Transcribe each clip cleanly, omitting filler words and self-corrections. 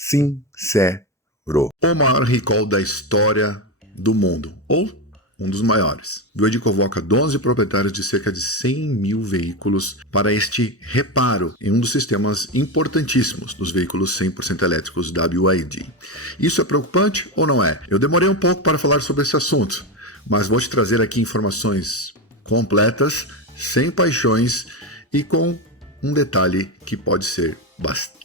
sincero. O maior recall da história do mundo, ou um dos maiores. BYD convoca 12 proprietários de cerca de 100 mil veículos para este reparo em um dos sistemas importantíssimos dos veículos 100% elétricos da BYD. Isso é preocupante ou não é? Eu demorei um pouco para falar sobre esse assunto, mas vou te trazer aqui informações completas, sem paixões e com um detalhe que pode ser bastante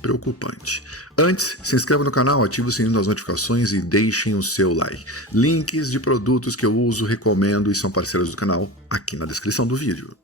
preocupante. Antes, se inscreva no canal, ative o sininho das notificações e deixem o seu like. Links de produtos que eu uso, recomendo e são parceiros do canal aqui na descrição do vídeo.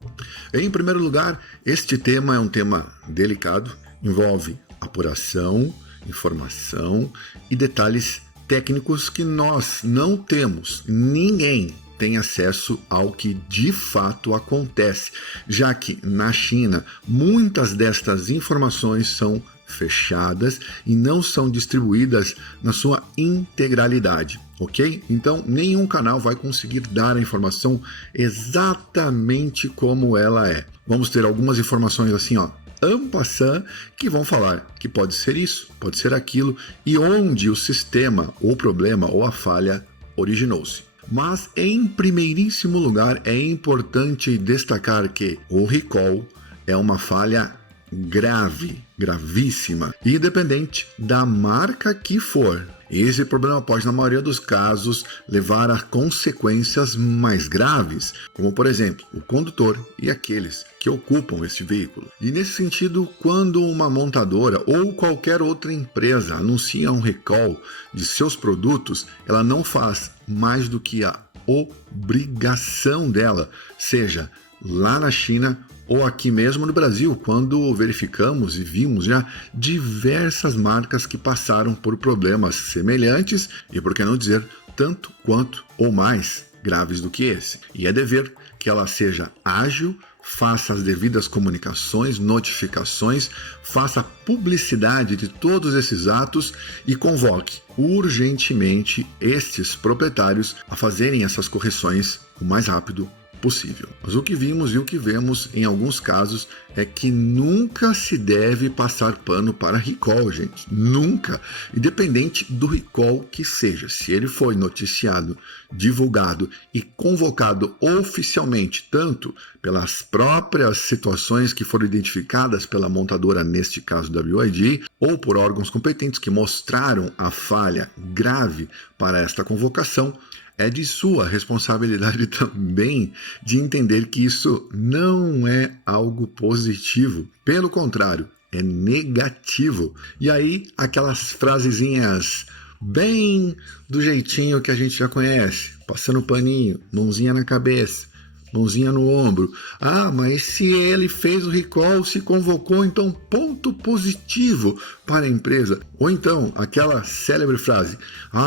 Em primeiro lugar, este tema é um tema delicado, envolve apuração, informação e detalhes técnicos que nós não temos, ninguém tem acesso ao que de fato acontece, já que na China muitas destas informações são fechadas e não são distribuídas na sua integralidade, ok? Então nenhum canal vai conseguir dar a informação exatamente como ela é. Vamos ter algumas informações assim, en passant, que vão falar que pode ser isso, pode ser aquilo e onde o sistema, ou problema, ou a falha originou-se. Mas, em primeiríssimo lugar, é importante destacar que o recall é uma falha grave, gravíssima, independente da marca que for. Esse problema pode, na maioria dos casos, levar a consequências mais graves, como, por exemplo, o condutor e aqueles que ocupam este veículo. E nesse sentido, quando uma montadora ou qualquer outra empresa anuncia um recall de seus produtos, ela não faz mais do que a obrigação dela, seja lá na China ou aqui mesmo no Brasil, quando verificamos e vimos já diversas marcas que passaram por problemas semelhantes e, por que não dizer, tanto quanto ou mais graves do que esse. E é dever que ela seja ágil, faça as devidas comunicações, notificações, faça publicidade de todos esses atos e convoque urgentemente estes proprietários a fazerem essas correções o mais rápido possível. Mas o que vimos e o que vemos em alguns casos é que nunca se deve passar pano para recall, gente. Nunca. Independente do recall que seja. Se ele foi noticiado, divulgado e convocado oficialmente, tanto pelas próprias situações que foram identificadas pela montadora, neste caso da BYD, ou por órgãos competentes que mostraram a falha grave para esta convocação, é de sua responsabilidade também de entender que isso não é algo positivo. Pelo contrário, é negativo. E aí, aquelas frasezinhas bem do jeitinho que a gente já conhece, passando paninho, mãozinha na cabeça, mãozinha no ombro. Ah, mas se ele fez o recall, se convocou, então ponto positivo para a empresa. Ou então, aquela célebre frase,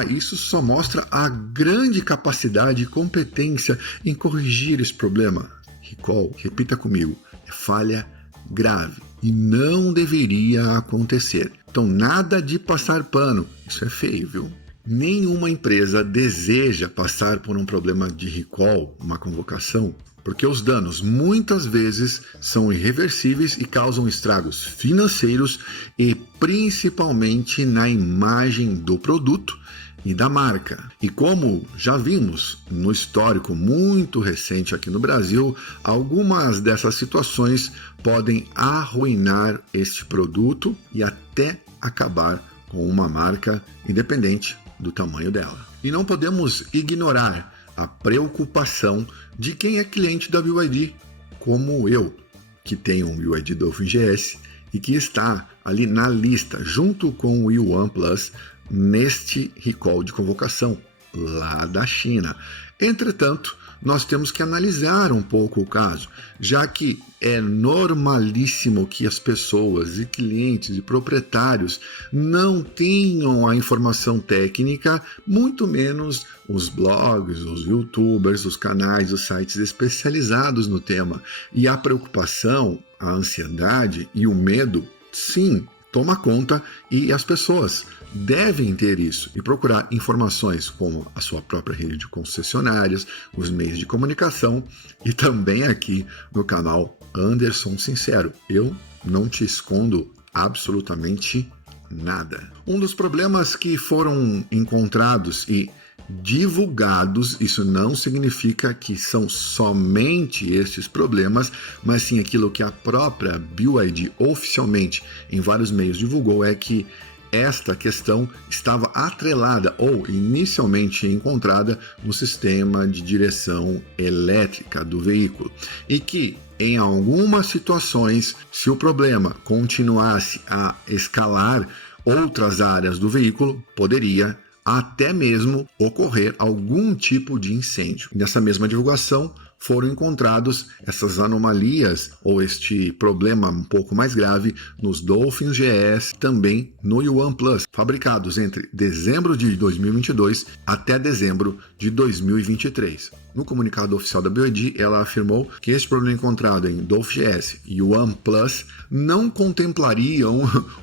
isso só mostra a grande capacidade e competência em corrigir esse problema. Recall, repita comigo, é falha grave e não deveria acontecer. Então, nada de passar pano. Isso é feio, viu? Nenhuma empresa deseja passar por um problema de recall, uma convocação, porque os danos muitas vezes são irreversíveis e causam estragos financeiros e principalmente na imagem do produto e da marca. E como já vimos no histórico muito recente aqui no Brasil, algumas dessas situações podem arruinar este produto e até acabar com uma marca independente do tamanho dela. E não podemos ignorar a preocupação de quem é cliente da BYD, como eu, que tenho um BYD Dolphin GS e que está ali na lista, junto com o Yuan Plus, neste recall de convocação, lá da China. Entretanto, nós temos que analisar um pouco o caso, já que é normalíssimo que as pessoas e clientes e proprietários não tenham a informação técnica, muito menos os blogs, os youtubers, os canais, os sites especializados no tema. E a preocupação, a ansiedade e o medo, sim, toma conta e as pessoas devem ter isso e procurar informações como a sua própria rede de concessionárias, os meios de comunicação e também aqui no canal Anderson Sincero. Eu não te escondo absolutamente nada. Um dos problemas que foram encontrados e divulgados, isso não significa que são somente estes problemas, mas sim aquilo que a própria BYD oficialmente em vários meios divulgou é que esta questão estava atrelada ou inicialmente encontrada no sistema de direção elétrica do veículo e que, em algumas situações, se o problema continuasse a escalar outras áreas do veículo, poderia até mesmo ocorrer algum tipo de incêndio. Nessa mesma divulgação, foram encontrados essas anomalias ou este problema um pouco mais grave nos Dolphin GS, também no Yuan Plus, fabricados entre dezembro de 2022 até dezembro de 2023. No comunicado oficial da BYD, ela afirmou que este problema encontrado em Dolphin GS e Yuan Plus não contemplariam,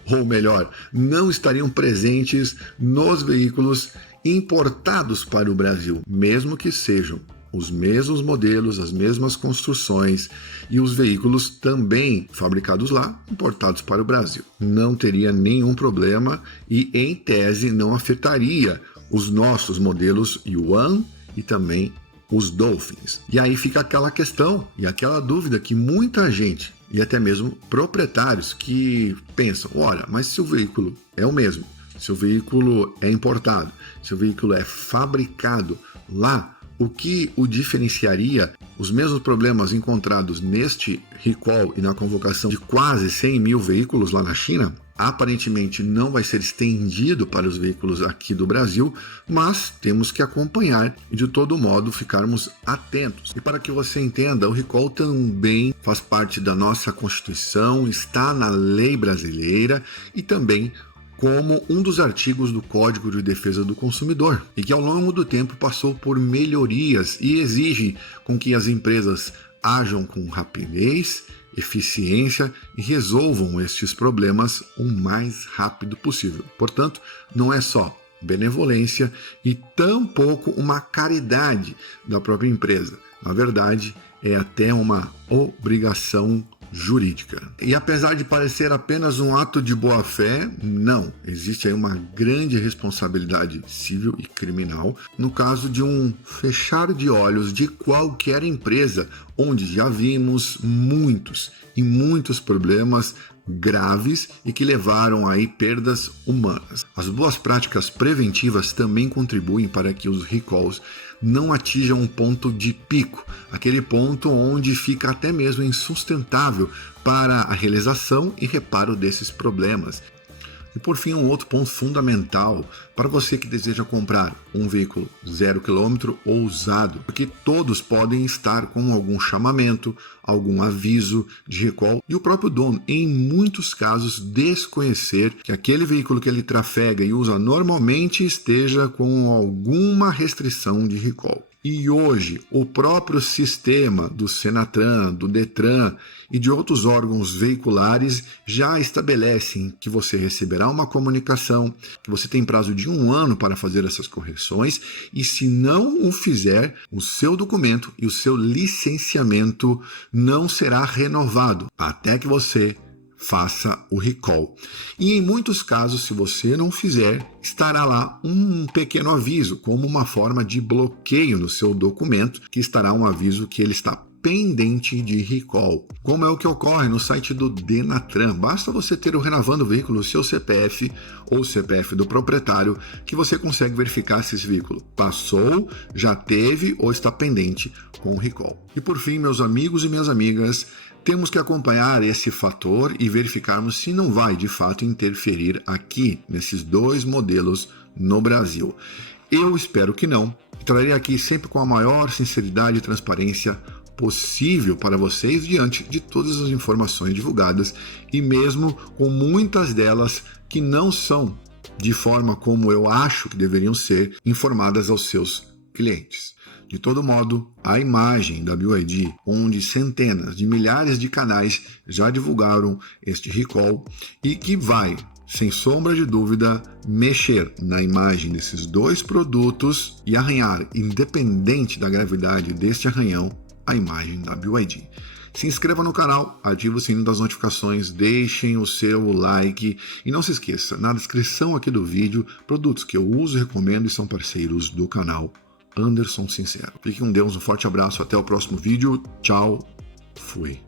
ou melhor, não estariam presentes nos veículos importados para o Brasil, mesmo que sejam os mesmos modelos, as mesmas construções e os veículos também fabricados lá, importados para o Brasil. Não teria nenhum problema e, em tese, não afetaria os nossos modelos Yuan e também os Dolphins. E aí fica aquela questão e aquela dúvida que muita gente, e até mesmo proprietários, que pensam, olha, mas se o veículo é o mesmo, se o veículo é importado, se o veículo é fabricado lá, o que o diferenciaria? Os mesmos problemas encontrados neste recall e na convocação de quase 100 mil veículos lá na China, aparentemente não vai ser estendido para os veículos aqui do Brasil, mas temos que acompanhar e de todo modo ficarmos atentos. E para que você entenda, o recall também faz parte da nossa Constituição, está na lei brasileira e também como um dos artigos do Código de Defesa do Consumidor, e que ao longo do tempo passou por melhorias e exige com que as empresas ajam com rapidez, eficiência e resolvam estes problemas o mais rápido possível. Portanto, não é só benevolência e tampouco uma caridade da própria empresa. Na verdade, é até uma obrigação jurídica. E apesar de parecer apenas um ato de boa-fé, não. Existe aí uma grande responsabilidade civil e criminal no caso de um fechar de olhos de qualquer empresa, onde já vimos muitos problemas graves e que levaram aí perdas humanas. As boas práticas preventivas também contribuem para que os recalls não atinjam um ponto de pico, aquele ponto onde fica até mesmo insustentável para a realização e reparo desses problemas. E por fim, um outro ponto fundamental para você que deseja comprar um veículo 0 km ou usado, porque todos podem estar com algum chamamento, algum aviso de recall e o próprio dono, em muitos casos, desconhecer que aquele veículo que ele trafega e usa normalmente esteja com alguma restrição de recall. E hoje, o próprio sistema do Senatran, do Detran e de outros órgãos veiculares já estabelecem que você receberá uma comunicação, que você tem prazo de 1 ano para fazer essas correções e, se não o fizer, o seu documento e o seu licenciamento não será renovado até que você faça o recall. E em muitos casos, se você não fizer, estará lá um pequeno aviso, como uma forma de bloqueio no seu documento, que estará um aviso que ele está pendente de recall, como é o que ocorre no site do Denatran. Basta você ter o renovando veículo, o seu CPF ou o CPF do proprietário, que você consegue verificar se esse veículo passou, já teve ou está pendente com o recall. E por fim, meus amigos e minhas amigas, temos que acompanhar esse fator e verificarmos se não vai, de fato, interferir aqui, nesses 2 modelos no Brasil. Eu espero que não. Trarei aqui sempre com a maior sinceridade e transparência possível para vocês diante de todas as informações divulgadas e mesmo com muitas delas que não são, de forma como eu acho que deveriam ser, informadas aos seus clientes. De todo modo, a imagem da BYD, onde centenas de milhares de canais já divulgaram este recall e que vai, sem sombra de dúvida, mexer na imagem desses 2 produtos e arranhar, independente da gravidade deste arranhão, a imagem da BYD. Se inscreva no canal, ative o sininho das notificações, deixem o seu like e não se esqueça, na descrição aqui do vídeo, produtos que eu uso e recomendo e são parceiros do canal Anderson Sincero. Fique com Deus, um forte abraço, até o próximo vídeo, tchau, fui.